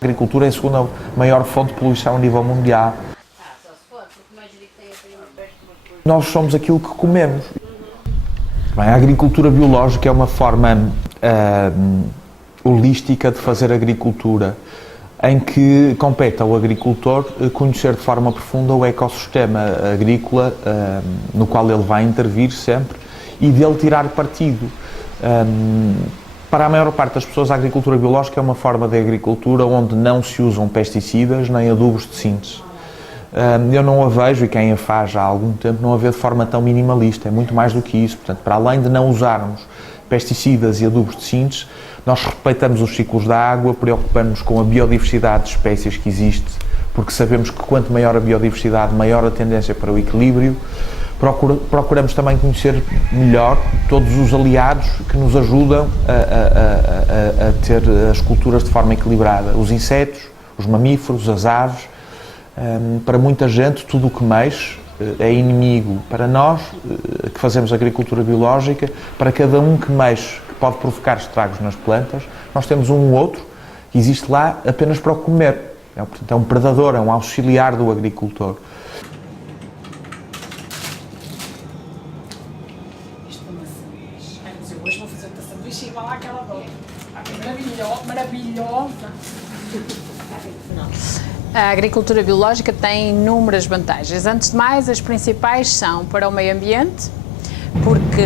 A agricultura é a segunda maior fonte de poluição a nível mundial. Nós somos aquilo que comemos. Bem, a agricultura biológica é uma forma holística de fazer agricultura, em que compete ao agricultor conhecer de forma profunda o ecossistema agrícola no qual ele vai intervir sempre e dele tirar partido. Para a maior parte das pessoas, a agricultura biológica é uma forma de agricultura onde não se usam pesticidas nem adubos de síntese. Eu não a vejo, e quem a faz há algum tempo, não a vê de forma tão minimalista, é muito mais do que isso. Portanto, para além de não usarmos pesticidas e adubos de síntese, nós respeitamos os ciclos da água, preocupamos-nos com a biodiversidade de espécies que existe, porque sabemos que quanto maior a biodiversidade, maior a tendência para o equilíbrio. Procuramos também conhecer melhor todos os aliados que nos ajudam a ter as culturas de forma equilibrada. Os insetos, os mamíferos, as aves. Para muita gente, tudo o que mexe é inimigo. Para nós, que fazemos agricultura biológica, para cada um que mexe, que pode provocar estragos nas plantas, nós temos um outro que existe lá apenas para o comer. Portanto, é um predador, é um auxiliar do agricultor. Hoje vou fazer outra sanduíche e vai lá aquela dor. Maravilhosa. A agricultura biológica tem inúmeras vantagens. Antes de mais, as principais são para o meio ambiente, porque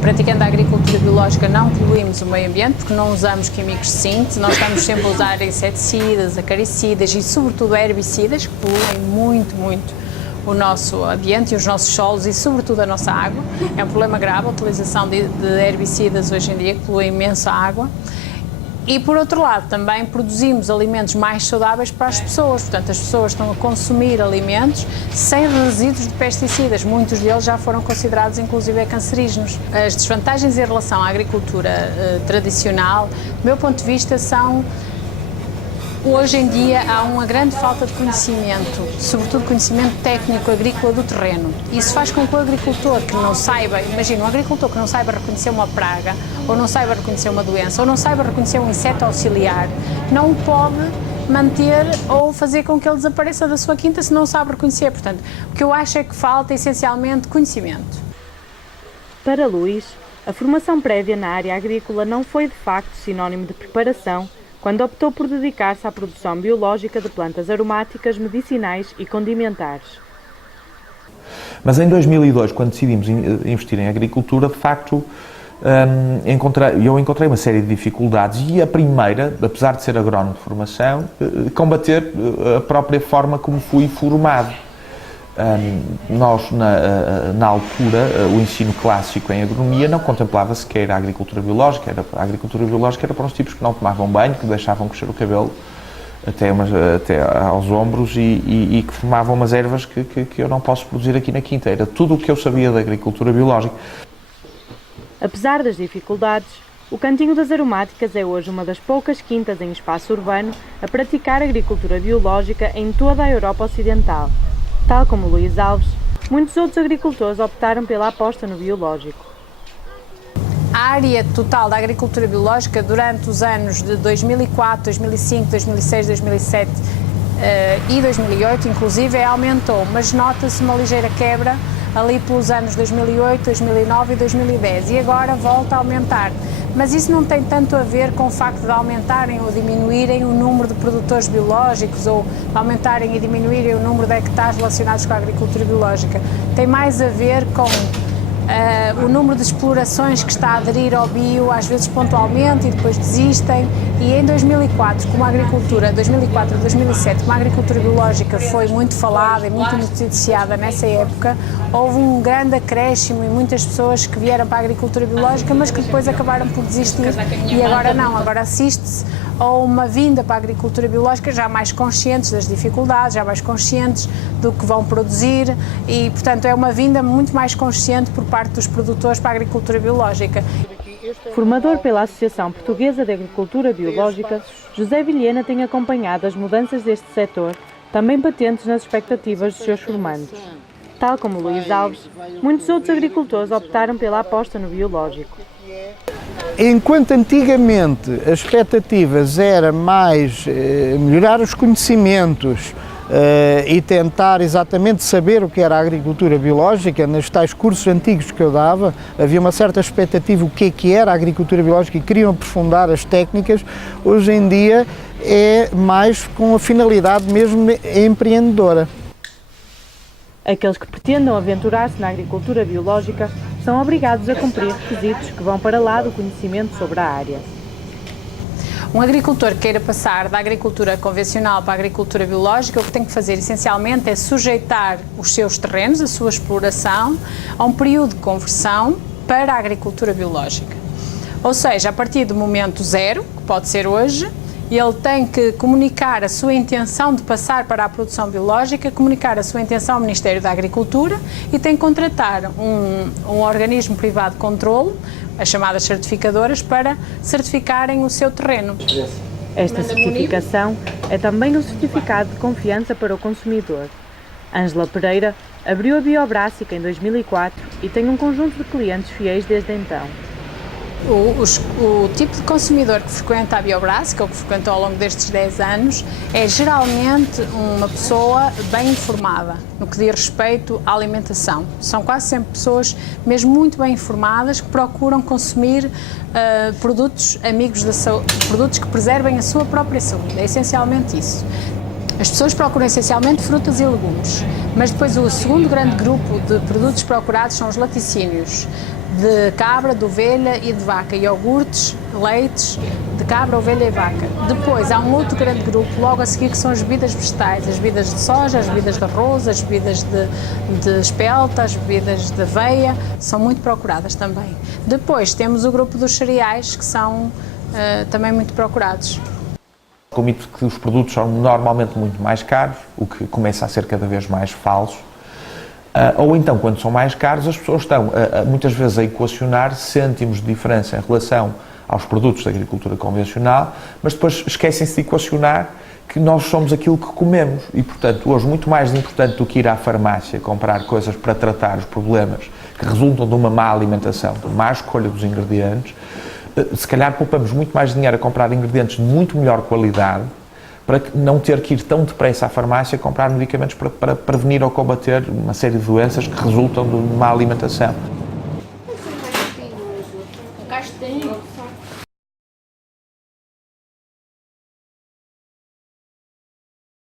praticando a agricultura biológica não poluímos o meio ambiente, porque não usamos químicos de síntese, nós estamos sempre a usar inseticidas, acaricidas e sobretudo herbicidas, que poluem muito o nosso ambiente e os nossos solos e sobretudo a nossa água. É um problema grave a utilização de herbicidas hoje em dia, que poluem imenso a água. E, por outro lado, também produzimos alimentos mais saudáveis para as pessoas. Portanto, as pessoas estão a consumir alimentos sem resíduos de pesticidas. Muitos deles já foram considerados, inclusive, cancerígenos. As desvantagens em relação à agricultura tradicional, do meu ponto de vista, são... Hoje em dia há uma grande falta de conhecimento, sobretudo conhecimento técnico agrícola do terreno. Isso faz com que o agricultor que não saiba, imagina, um agricultor que não saiba reconhecer uma praga, ou não saiba reconhecer uma doença, ou não saiba reconhecer um inseto auxiliar, não pode manter ou fazer com que ele desapareça da sua quinta se não sabe reconhecer. Portanto, o que eu acho é que falta essencialmente conhecimento. Para Luís, a formação prévia na área agrícola não foi de facto sinónimo de preparação quando optou por dedicar-se à produção biológica de plantas aromáticas, medicinais e condimentares. Mas em 2002, quando decidimos investir em agricultura, de facto, eu encontrei uma série de dificuldades e a primeira, apesar de ser agrónomo de formação, combater a própria forma como fui formado. Nós, na altura, o ensino clássico em agronomia não contemplava sequer a agricultura biológica. A agricultura biológica era para uns tipos que não tomavam banho, que deixavam crescer o cabelo até aos ombros e que fumavam umas ervas que eu não posso produzir aqui na quinta. Era tudo o que eu sabia da agricultura biológica. Apesar das dificuldades, o Cantinho das Aromáticas é hoje uma das poucas quintas em espaço urbano a praticar agricultura biológica em toda a Europa Ocidental. Tal como Luís Alves, muitos outros agricultores optaram pela aposta no biológico. A área total da agricultura biológica durante os anos de 2004, 2005, 2006, 2007 e 2008, inclusive, aumentou, mas nota-se uma ligeira quebra ali pelos anos 2008, 2009 e 2010 e agora volta a aumentar. Mas isso não tem tanto a ver com o facto de aumentarem ou diminuírem o número de produtores biológicos ou aumentarem e diminuírem o número de hectares relacionados com a agricultura biológica. Tem mais a ver com o número de explorações que está a aderir ao bio, às vezes pontualmente e depois desistem. E em 2004, como a agricultura, 2004 a 2007, como a agricultura biológica foi muito falada e muito noticiada nessa época, houve um grande acréscimo e muitas pessoas que vieram para a agricultura biológica, mas que depois acabaram por desistir. E agora não, agora assiste-se a uma vinda para a agricultura biológica já mais conscientes das dificuldades, já mais conscientes do que vão produzir e, portanto, é uma vinda muito mais consciente por parte dos produtores para a agricultura biológica. Formador pela Associação Portuguesa de Agricultura Biológica, José Vilhena tem acompanhado as mudanças deste setor, também patentes nas expectativas dos seus formandos. Tal como Luís Alves, muitos outros agricultores optaram pela aposta no biológico. Enquanto antigamente as expectativas era mais melhorar os conhecimentos e tentar exatamente saber o que era a agricultura biológica, nos tais cursos antigos que eu dava, havia uma certa expectativa o que era a agricultura biológica e queriam aprofundar as técnicas. Hoje em dia é mais com a finalidade mesmo empreendedora. Aqueles que pretendam aventurar-se na agricultura biológica são obrigados a cumprir requisitos que vão para lá do conhecimento sobre a área. Um agricultor que queira passar da agricultura convencional para a agricultura biológica, o que tem que fazer essencialmente é sujeitar os seus terrenos, a sua exploração, a um período de conversão para a agricultura biológica. Ou seja, a partir do momento zero, que pode ser hoje, ele tem que comunicar a sua intenção de passar para a produção biológica, comunicar a sua intenção ao Ministério da Agricultura e tem que contratar um organismo privado de controle, as chamadas certificadoras, para certificarem o seu terreno. Esta certificação é também um certificado de confiança para o consumidor. Ângela Pereira abriu a Biobrássica em 2004 e tem um conjunto de clientes fiéis desde então. O tipo de consumidor que frequenta a Biobrássica, ou que frequentou ao longo destes 10 anos, é geralmente uma pessoa bem informada no que diz respeito à alimentação. São quase sempre pessoas mesmo muito bem informadas que procuram consumir produtos amigos da saúde, produtos que preservem a sua própria saúde. É essencialmente isso. As pessoas procuram essencialmente frutas e legumes, mas depois o segundo grande grupo de produtos procurados são os laticínios, de cabra, de ovelha e de vaca, iogurtes, leites de cabra, ovelha e vaca. Depois há um outro grande grupo logo a seguir que são as bebidas vegetais, as bebidas de soja, as bebidas de arroz, as bebidas de espelta, as bebidas de aveia, são muito procuradas também. Depois temos o grupo dos cereais, que são também muito procurados. Com o mito que os produtos são normalmente muito mais caros, o que começa a ser cada vez mais falso. Ou então, quando são mais caros, as pessoas estão muitas vezes a equacionar cêntimos de diferença em relação aos produtos da agricultura convencional, mas depois esquecem-se de equacionar que nós somos aquilo que comemos e, portanto, hoje muito mais importante do que ir à farmácia comprar coisas para tratar os problemas que resultam de uma má alimentação, de má escolha dos ingredientes, se calhar poupamos muito mais dinheiro a comprar ingredientes de muito melhor qualidade para não ter que ir tão depressa à farmácia comprar medicamentos para prevenir ou combater uma série de doenças que resultam de má alimentação.